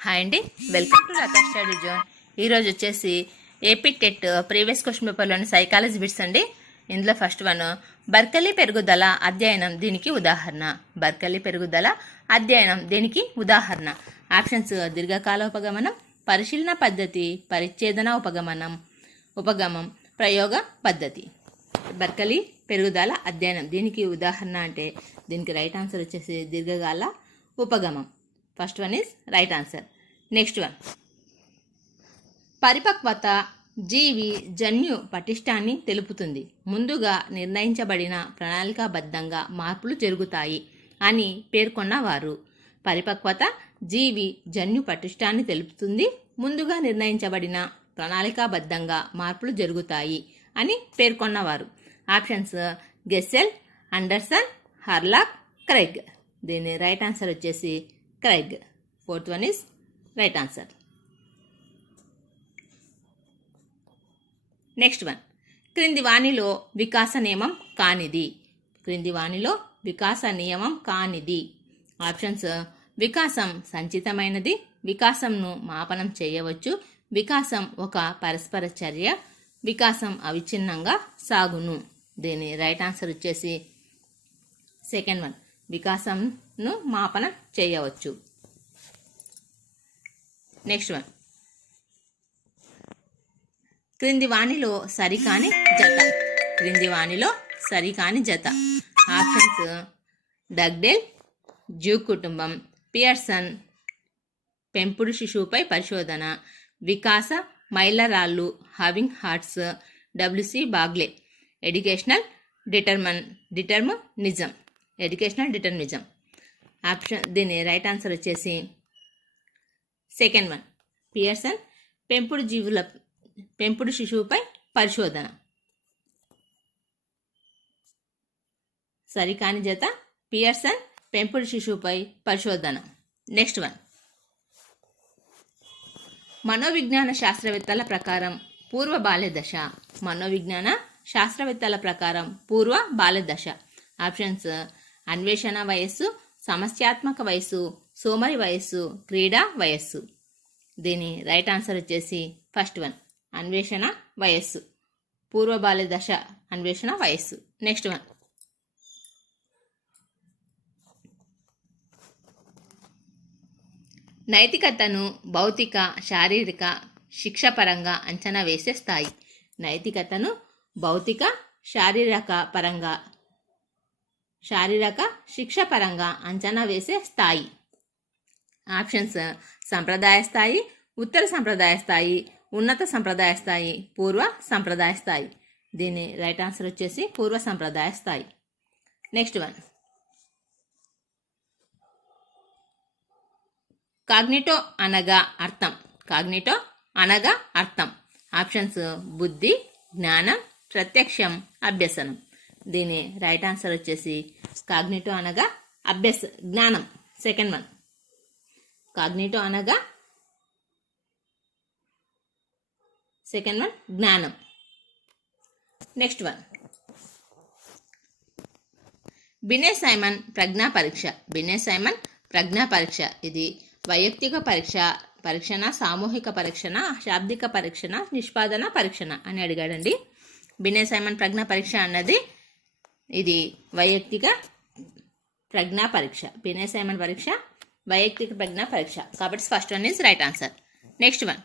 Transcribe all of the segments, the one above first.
Hi అండి, welcome to Latha study zone. ఈరోజు వచ్చేసి ఏపీ టెట్ ప్రీవియస్ క్వశ్చన్ పేపర్లోని సైకాలజీ బిట్స్ అండి. ఇందులో ఫస్ట్ వన్, బర్కలీ పెరుగుదల అధ్యయనం దీనికి ఉదాహరణ. బర్కలీ పెరుగుదల అధ్యయనం దీనికి ఉదాహరణ. ఆప్షన్స్: దీర్ఘకాల ఉపగమనం, పరిశీలన పద్ధతి, పరిచ్ఛేదన ఉపగమం, ప్రయోగ పద్ధతి. బర్కలీ పెరుగుదల అధ్యయనం దీనికి ఉదాహరణ అంటే దీనికి రైట్ ఆన్సర్ వచ్చేసి దీర్ఘకాల ఉపగమం. First one is right answer. Next one, పరిపక్వత జీవి జన్యు పటిష్టాన్ని తెలుపుతుంది. ముందుగా నిర్ణయించబడిన ప్రణాళికాబద్ధంగా మార్పులు జరుగుతాయి అని పేర్కొన్నవారు. పరిపక్వత జీవి జన్యు పటిష్టాన్ని తెలుపుతుంది. ముందుగా నిర్ణయించబడిన ప్రణాళికాబద్ధంగా మార్పులు జరుగుతాయి అని పేర్కొన్నవారు. Options: Gesell, Anderson, Hurlock, Craig. దీని రైట్ ఆన్సర్ వచ్చేసి Craig. Fourth one is right answer. Next one, క్రింది వాణిలో వికాస నియమం కానిది. క్రింది వాణిలో వికాస నియమం కానిది. ఆప్షన్స్: వికాసం సంచితమైనది, వికాసంను మాపనం చేయవచ్చు, వికాసం ఒక పరస్పర చర్య, వికాసం అవిచ్ఛిన్నంగా సాగును. దీని రైట్ ఆన్సర్ వచ్చేసి సెకండ్ వన్, వికాసంను మాపనం చేయవచ్చు. నెక్స్ట్ వన్, క్రింది వాణిలో సరికాని జత. క్రింది వాణిలో సరికాని జత. ఆప్షన్స్: డగ్డేల్, జ్యూ కుటుంబం, పియర్సన్ పెంపుడు శిశువుపై పరిశోధన, వికాస మైలరాళ్ళు హవింగ్ హార్ట్స్, WC Bagley. Educational determinism. Educational determinism. Option దీని రైట్ ఆన్సర్ వచ్చేసి సెకండ్ వన్, పియర్సన్ పెంపుడు శిశువుపై పరిశోధన. సరికాని జత పియర్సన్ పెంపుడు శిశువుపై పరిశోధన. నెక్స్ట్ వన్, మనోవిజ్ఞాన శాస్త్రవేత్తల ప్రకారం పూర్వ బాల్య దశ. మనోవిజ్ఞాన శాస్త్రవేత్తల ప్రకారం పూర్వ బాల్య దశ. ఆప్షన్స్: అన్వేషణ వయస్సు, సమస్యాత్మక వయస్సు, సోమరి వయస్సు, క్రీడా వయస్సు. దీని రైట్ ఆన్సర్ వచ్చేసి ఫస్ట్ వన్, అన్వేషణ వయస్సు. పూర్వ బాల్య దశ అన్వేషణ వయస్సు. నెక్స్ట్ వన్, నైతికతను భౌతిక శారీరక శిక్షపరంగా అంచనా వేసే స్థాయి. నైతికతను భౌతిక శారీరక శిక్షపరంగా అంచనా వేసే స్థాయి. ఆప్షన్స్: సంప్రదాయ స్థాయి, ఉత్తర సంప్రదాయ స్థాయి, ఉన్నత సంప్రదాయ స్థాయి, పూర్వ సంప్రదాయ స్థాయి. దీని రైట్ ఆన్సర్ వచ్చేసి పూర్వ సంప్రదాయ స్థాయి. నెక్స్ట్ వన్, కాగ్నిటో అనగా అర్థం. కాగ్నిటో అనగా అర్థం. ఆప్షన్స్: బుద్ధి, జ్ఞానం, ప్రత్యక్షం, అభ్యసనం. దీని రైట్ ఆన్సర్ వచ్చేసి కాగ్నిటో అనగా జ్ఞానం. సెకండ్ వన్, కాగ్నిటో అనగా సెకండ్ వన్ జ్ఞానం. నెక్స్ట్ వన్, బినే సైమన్ ప్రజ్ఞా పరీక్ష. బినే సైమన్ ప్రజ్ఞా పరీక్ష ఇది వైయక్తిక పరీక్షణ, సామూహిక పరీక్షణ, శాబ్దిక పరీక్షణ, నిష్పాదన పరీక్షణ అని అడిగాడండి. బినే సైమన్ ప్రజ్ఞా పరీక్ష అన్నది ఇది వైయక్తిక ప్రజ్ఞా పరీక్ష. బినే సైమన్ పరీక్ష వైయక్తిక ప్రజ్ఞా పరీక్ష. కాబట్టి first one is right answer. Next one,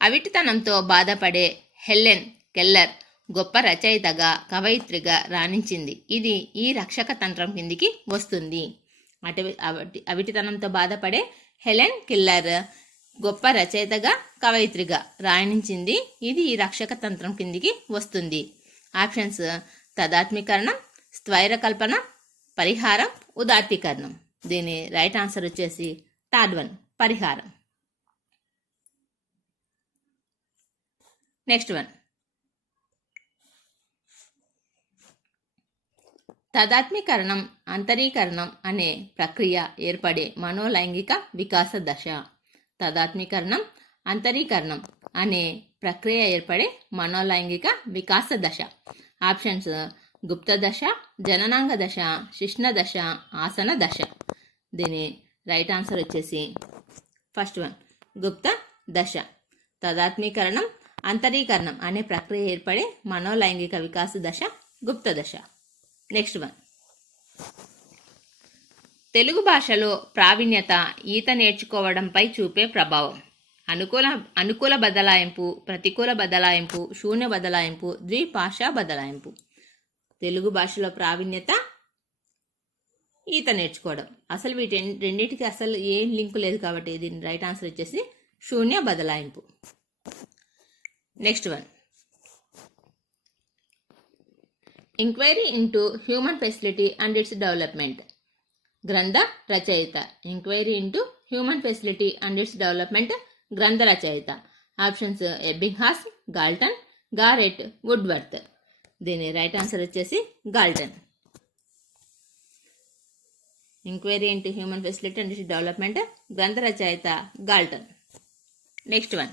అవిటితనంతో బాధపడే హెలెన్ కెల్లర్ గొప్ప రచయితగా, కవయిత్రిగా రాణించింది. ఇది ఈ రక్షక తంత్రం కిందికి వస్తుంది. అవిటితనంతో బాధపడే హెలెన్ కెల్లర్ గొప్ప రచయితగా, కవయిత్రిగా రాణించింది. ఇది ఈ రక్షక తంత్రం కిందికి వస్తుంది. ఆప్షన్స్: తదాత్మీకరణం, స్వైరకల్పన, పరిహారం, ఉదాత్తీకరణం. దీని రైట్ ఆన్సర్ వచ్చేసి థర్డ్ వన్, పరిహారం. నెక్స్ట్ వన్, తదాత్మీకరణం, అంతరీకరణం అనే ప్రక్రియ ఏర్పడే మనోలైంగిక వికాస దశ. తదాత్మీకరణం, అంతరీకరణం అనే ప్రక్రియ ఏర్పడే మనోలైంగిక వికాస దశ. ఆప్షన్స్: గుప్త దశ, జననాంగ దశ, శిష్ణ దశ, ఆసన దశ. దీని రైట్ ఆన్సర్ వచ్చేసి ఫస్ట్ వన్ గుప్త దశ. తదాత్మీకరణం, అంతరీకరణం అనే ప్రక్రియ ఏర్పడే మనోలైంగిక వికాస దశ గుప్త దశ. నెక్స్ట్ వన్ తెలుగు భాషలో ప్రావీణ్యత ఈత నేర్చుకోవడంపై చూపే ప్రభావం. అనుకూల బదలాయింపు, ప్రతికూల బదలాయింపు, శూన్య బదలాయింపు, ద్విభాషా బదలాయింపు. తెలుగు భాషలో ప్రావీణ్యత ఈత నేర్చుకోవడం. అసలు వీటి రెండింటికి అసలు ఏం లింక్ లేదు కాబట్టి దీని రైట్ ఆన్సర్ వచ్చేసి శూన్య బదలాయింపు. Next one inquiry into human faculty and its development. గ్రంథ రచయిత. Inquiry into human faculty and its development గ్రంథ రచయిత. Options Ebbinghaus, Galton, Garrett, Woodworth. దీని రైట్ ఆన్సర్ వచ్చేసి Galton. Inquiry into human faculty and its development గ్రంథ రచయిత Galton. Next one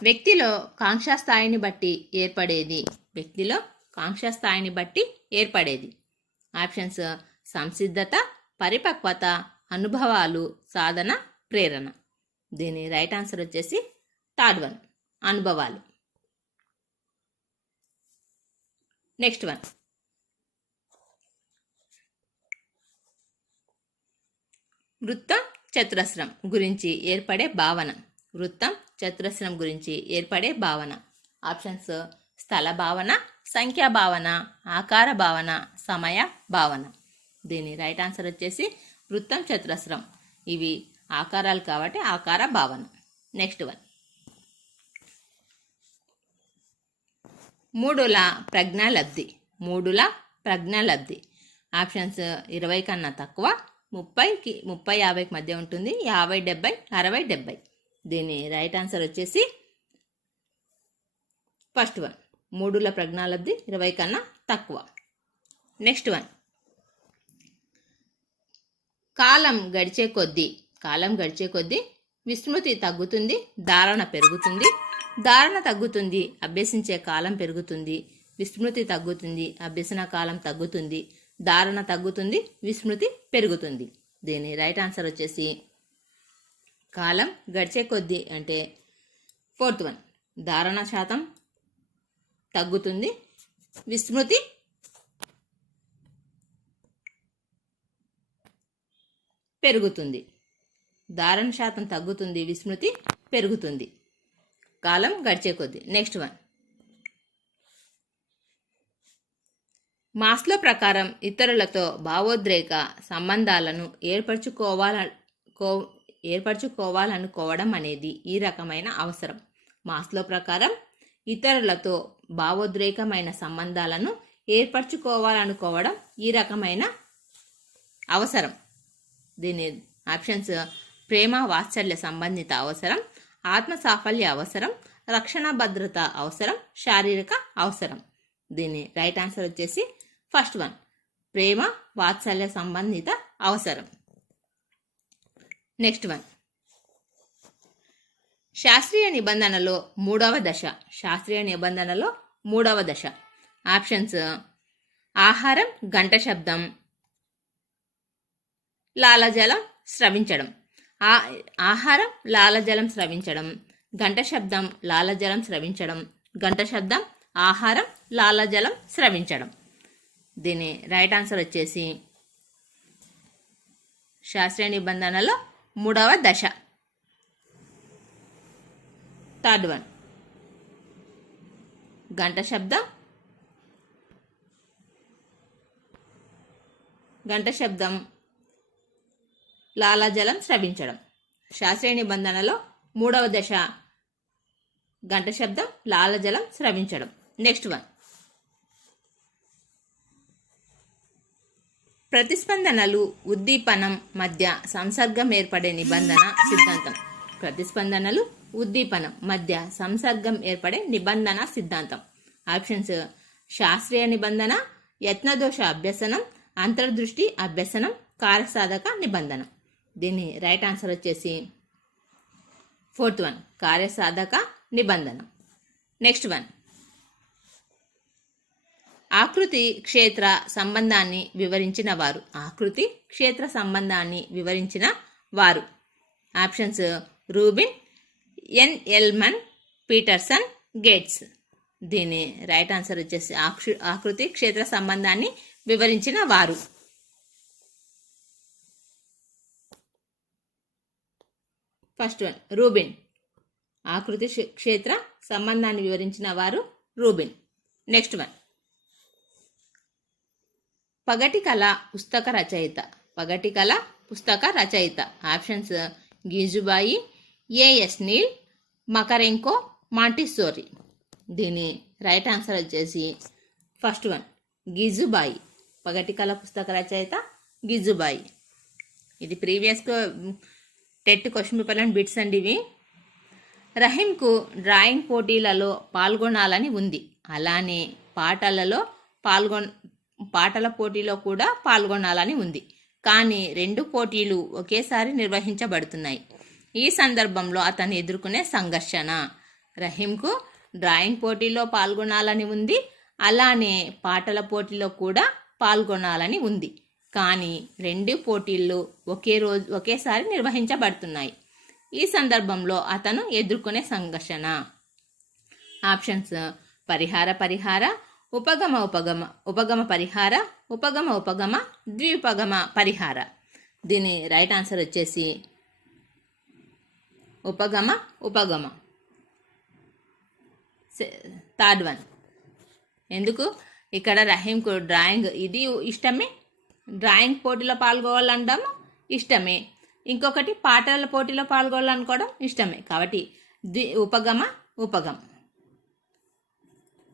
వ్యక్తిలో కాంక్షా స్థాయిని బట్టి ఏర్పడేది. వ్యక్తిలో కాంక్షా స్థాయిని బట్టి ఏర్పడేది. ఆప్షన్స్ సంసిద్ధత, పరిపక్వత, అనుభవాలు, సాధన, ప్రేరణ. దీని రైట్ ఆన్సర్ వచ్చేసి థర్డ్ వన్ అనుభవాలు. నెక్స్ట్ వన్ వృత్తం చతురస్రం గురించి ఏర్పడే భావన. వృత్తం చతురస్రం గురించి ఏర్పడే భావన. ఆప్షన్స్ స్థల భావన, సంఖ్యా భావన, ఆకార భావన, సమయ భావన. దీని రైట్ ఆన్సర్ వచ్చేసి వృత్తం చతురస్రం. ఇవి ఆకారాలు కాబట్టి ఆకార భావన. నెక్స్ట్ వన్ మూడుల ప్రజ్ఞాలబ్ధి. మూడుల ప్రజ్ఞాలబ్ధి. ఆప్షన్స్ 20 కన్నా తక్కువ, 30కి 50కి మధ్య ఉంటుంది, 50, 70, 60, 70. దీని రైట్ ఆన్సర్ వచ్చేసి ఫస్ట్ వన్ మూడుల ప్రజ్ఞాలబ్ధి 20 కన్నా తక్కువ. నెక్స్ట్ వన్ కాలం గడిచే కొద్దీ విస్మృతి తగ్గుతుంది, ధారణ పెరుగుతుంది. ధారణ తగ్గుతుంది, అభ్యసించే కాలం పెరుగుతుంది. విస్మృతి తగ్గుతుంది, అభ్యసన కాలం తగ్గుతుంది. ధారణ తగ్గుతుంది, విస్మృతి పెరుగుతుంది. దీని రైట్ ఆన్సర్ వచ్చేసి కాలం గడిచే కొద్దీ అంటే ఫోర్త్ వన్ ధారణ శాతం తగ్గుతుంది, విస్మృతి పెరుగుతుంది. ధారణ శాతం తగ్గుతుంది, విస్మృతి పెరుగుతుంది కాలం గడిచే కొద్దీ. నెక్స్ట్ వన్ మాస్లో ప్రకారం ఇతరులతో భావోద్రేక సంబంధాలను ఏర్పరచుకోవాలనుకోవడం అనేది ఈ రకమైన అవసరం. మాస్లో ప్రకారం ఇతరులతో భావోద్రేకమైన సంబంధాలను ఏర్పరచుకోవాలనుకోవడం ఈ రకమైన అవసరం. దీని ఆప్షన్స్ ప్రేమ వాత్సల్య సంబంధిత అవసరం, ఆత్మ సాఫల్య అవసరం, రక్షణ భద్రత అవసరం, శారీరక అవసరం. దీని రైట్ ఆన్సర్ వచ్చేసి ఫస్ట్ వన్ ప్రేమ వాత్సల్య సంబంధిత అవసరం. నెక్స్ట్ వన్ శాస్త్రీయ నిబంధనలో మూడవ దశ. ఆప్షన్స్ ఆహారం, గంట శబ్దం, లాలజలం స్రవించడం. ఆహారం, లాలజలం స్రవించడం, గంట శబ్దం, లాలజలం స్రవించడం, గంట శబ్దం, ఆహారం, లాలజలం స్రవించడం. దీని రైట్ ఆన్సర్ వచ్చేసి శాస్త్రీయ నిబంధనలో మూడవ దశ థర్డ్ వన్ గంట శబ్దం, లాలాజలం స్రవించడం. శాస్త్రీయ నిబంధనలో మూడవ దశ గంట శబ్దం, లాలజలం స్రవించడం. నెక్స్ట్ వన్ ప్రతిస్పందనలు ఉద్దీపనం మధ్య సంసర్గం ఏర్పడే నిబంధన సిద్ధాంతం. ప్రతిస్పందనలు ఉద్దీపనం మధ్య సంసర్గం ఏర్పడే నిబంధన సిద్ధాంతం. ఆప్షన్స్ శాస్త్రీయ నిబంధన, యత్నదోష అభ్యసనం, అంతర్దృష్టి అభ్యసనం, కార్యసాధక నిబంధన. దీని రైట్ ఆన్సర్ వచ్చేసి ఫోర్త్ వన్ కార్యసాధక నిబంధన. నెక్స్ట్ వన్ ఆకృతి క్షేత్ర సంబంధాన్ని వివరించిన వారు. ఆకృతి క్షేత్ర సంబంధాన్ని వివరించిన వారు. ఆప్షన్స్ రూబిన్, ఎన్ ఎల్మన్, పీటర్సన్, గేట్స్. దీని రైట్ ఆన్సర్ వచ్చేసి ఆకృతి క్షేత్ర సంబంధాన్ని వివరించిన వారు. First one Rubin. ఆకృతి క్షేత్ర సంబంధాన్ని వివరించిన వారు రూబిన్. నెక్స్ట్ వన్ పగటి కళ పుస్తక రచయిత. పగటి కళ పుస్తక రచయిత. ఆప్షన్స్ గీజుబాయి, ఏఎస్ నీల్, మకరెంకో, మాంటిసోరీ. దీని రైట్ ఆన్సర్ వచ్చేసి ఫస్ట్ వన్ గీజుబాయి. పగటి కళ పుస్తక రచయిత గీజుబాయి. ఇది ప్రీవియస్ టెట్ క్వశ్చన్ పేపర్లోని బిట్స్ అండి ఇవి. రహీంకు డ్రాయింగ్ పోటీలలో పాల్గొనాలని ఉంది. అలానే పాటల పోటీలో కూడా పాల్గొనాలని ఉంది. కానీ 2 పోటీలు ఒకేసారి నిర్వహించబడుతున్నాయి. ఈ సందర్భంలో అతను ఎదుర్కొనే సంఘర్షణ. రహీంకు డ్రాయింగ్ పోటీలో పాల్గొనాలని ఉంది, అలానే పాటల పోటీలో కూడా పాల్గొనాలని ఉంది. కానీ 2 పోటీలు ఒకేసారి నిర్వహించబడుతున్నాయి. ఈ సందర్భంలో అతను ఎదుర్కొనే సంఘర్షణ. ఆప్షన్స్ పరిహార, ఉపగమ పరిహార, ఉపగమ, ద్విపగమ పరిహార. దీని రైట్ ఆన్సర్ వచ్చేసి ఉపగమ. Third one. ఎందుకు ఇక్కడ రహీంకు డ్రాయింగ్ ఇది ఇష్టమే, డ్రాయింగ్ పోటీలో పాల్గొనాలంటాము ఇష్టమే, ఇంకొకటి పాటల పోటీలో పాల్గొనాలనుకోవడం ఇష్టమే. కాబట్టి ఉపగమ.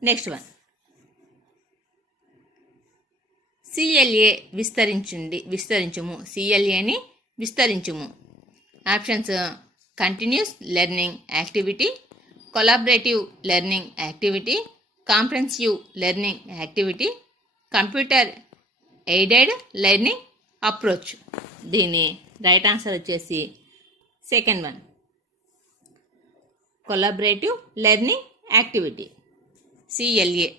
నెక్స్ట్ వన్ సిఎల్ఏ విస్తరించుము. సిఎల్ఏని విస్తరించుము. Options continuous learning activity, collaborative learning activity, comprehensive learning activity, computer aided learning approach. దీని రైట్ ఆన్సర్ వచ్చేసి second one collaborative learning activity, CLA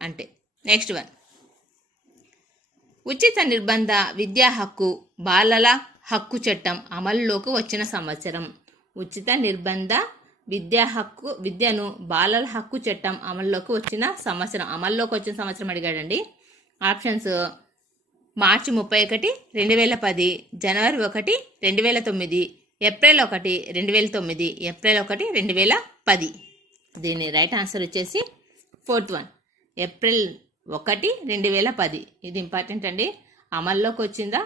అంటే. నెక్స్ట్ వన్ ఉచిత నిర్బంధ విద్యా హక్కు బాలల హక్కు చట్టం అమల్లోకి వచ్చిన సంవత్సరం. ఉచిత నిర్బంధ విద్యను బాలల హక్కు చట్టం అమల్లోకి వచ్చిన సంవత్సరం అడిగాడండి. ఆప్షన్స్ మార్చి 31, 2010, జనవరి 1, 2009, ఏప్రిల్ 1, 2009, ఏప్రిల్ 1, 2010. దీని రైట్ ఆన్సర్ వచ్చేసి ఫోర్త్ వన్ ఏప్రిల్ 1, 2010. ఇది ఇంపార్టెంట్ అండి. అమల్లోకి వచ్చిందా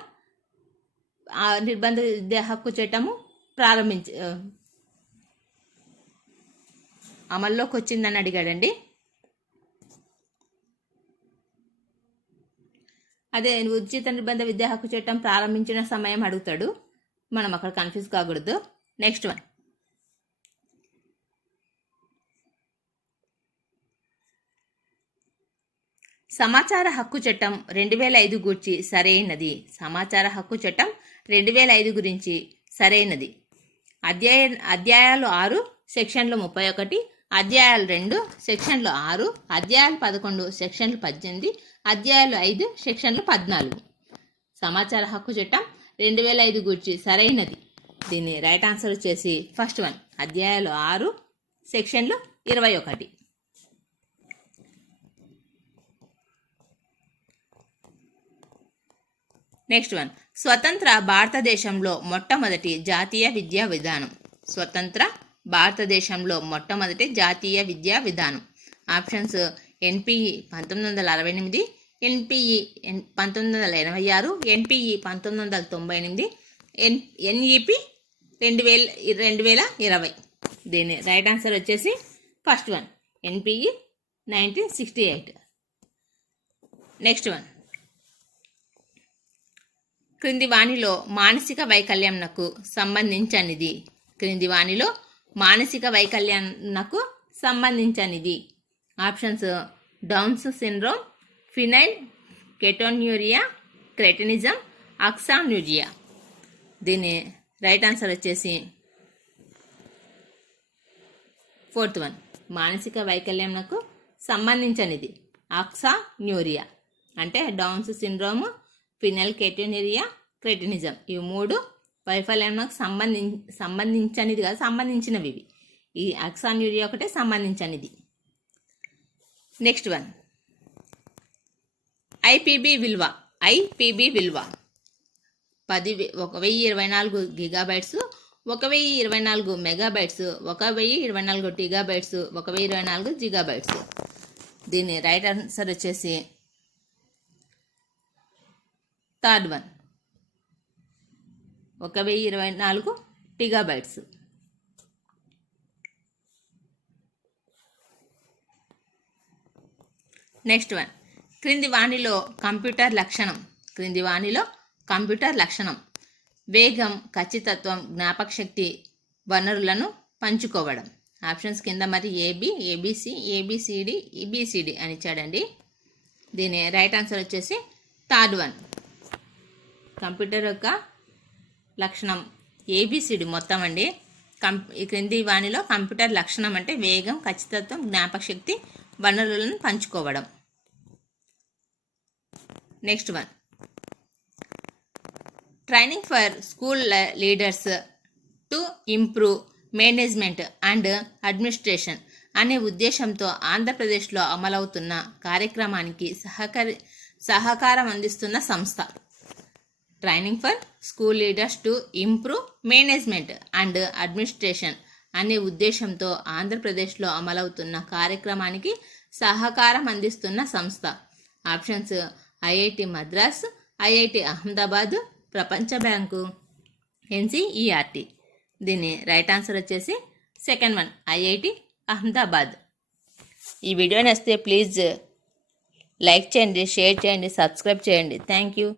నిర్బంధ విద్యా హక్కు చట్టము అమల్లోకి వచ్చిందని అడిగాడండి. అదే ఉచిత నిర్బంధ విద్యా హక్కు చట్టం ప్రారంభించిన సమయం అడుగుతాడు, మనం అక్కడ కన్ఫ్యూజ్ కాకూడదు. నెక్స్ట్ వన్ సమాచార హక్కు చట్టం 2005 గూర్చి సరైనది. సమాచార హక్కు చట్టం 2005 గురించి సరైనది. అధ్యాయాలు 6, సెక్షన్లు 31, అధ్యాయాలు 2, సెక్షన్లు 6, అధ్యాయాలు 11, సెక్షన్లు 18, అధ్యాయాలు 5, సెక్షన్లు 14. సమాచార హక్కు చట్టం 2005 గూర్చి సరైనది. దీని రైట్ ఆన్సర్ వచ్చేసి ఫస్ట్ వన్ అధ్యాయాలు 6, సెక్షన్లు 21. నెక్స్ట్ వన్ స్వతంత్ర భారతదేశంలో మొట్టమొదటి జాతీయ విద్యా విధానం. స్వతంత్ర భారతదేశంలో మొట్టమొదటి జాతీయ విద్యా విధానం. Options NPE 1968, NPE 1986, NPE 1998, NEP 2020. దీని రైట్ ఆన్సర్ వచ్చేసి first one NPE 1968. Next one క్రింది వాణిలో మానసిక వైకల్యంనకు సంబంధించనిది. క్రింది వాణిలో మానసిక వైకల్యంనకు సంబంధించనిది. Options Down's syndrome, phenyl ketonuria, cretinism, alkaptonuria. దీని రైట్ ఆన్సర్ వచ్చేసి ఫోర్త్ వన్ మానసిక వైకల్యంనకు సంబంధించనిది. ఆక్సాన్యూరియా అంటే డౌన్స్ సిండ్రోమ్, ఫినైల్కెటోన్యూరియా, క్రెటినిజం. ఇవి 3 వైఫల్యానికి సంబంధించనిది కాదు, సంబంధించినవి ఇవి. ఈ ఆక్సాన్యూరియా ఒకటే సంబంధించనిది. నెక్స్ట్ వన్ ఐపీబీ విలువ. 1024 గిగాబైట్స్, 1024 మెగాబైట్స్, 1024 టీగాబైట్స్, 1024 జిగాబైట్స్. దీని రైట్ ఆన్సర్ వచ్చేసి థర్డ్ వన్ 1024 టీగాబైట్స్. నెక్స్ట్ వన్ క్రింది వాణిలో కంప్యూటర్ లక్షణం వేగం, ఖచ్చితత్వం, జ్ఞాపకశక్తి, వనరులను పంచుకోవడం. ఆప్షన్స్ కింద మరి ఏబి, ఏబిసి, ఏబిసిడి, ఈబిసిడి అని ఇచ్చాడండి. దీని రైట్ ఆన్సర్ వచ్చేసి థర్డ్ వన్. కంప్యూటర్ యొక్క లక్షణం ఏబిసిడి మొత్తం అండి. ఈ క్రింది వాణిలో కంప్యూటర్ లక్షణం అంటే వేగం, ఖచ్చితత్వం, జ్ఞాపకశక్తి, వనరులను పంచుకోవడం. Next one training for school leaders to improve management and administration అనే ఉద్దేశంతో ఆంధ్రప్రదేశ్లో అమలవుతున్న కార్యక్రమానికి సహకారం అందిస్తున్న సంస్థ. Training for school leaders to improve management and administration అనే ఉద్దేశంతో ఆంధ్రప్రదేశ్లో అమలవుతున్న కార్యక్రమానికి సహకారం అందిస్తున్న సంస్థ. Options IIT Madras, IIT Ahmedabad, ప్రపంచ బ్యాంకు, ఎన్సిఈఆర్టీ. దీని రైట్ ఆన్సర్ వచ్చేసి సెకండ్ వన్ ఐఐటి అహ్మదాబాద్. ఈ వీడియో నచ్చితే ప్లీజ్ లైక్ చేయండి, షేర్ చేయండి, సబ్స్క్రైబ్ చేయండి. Thank you.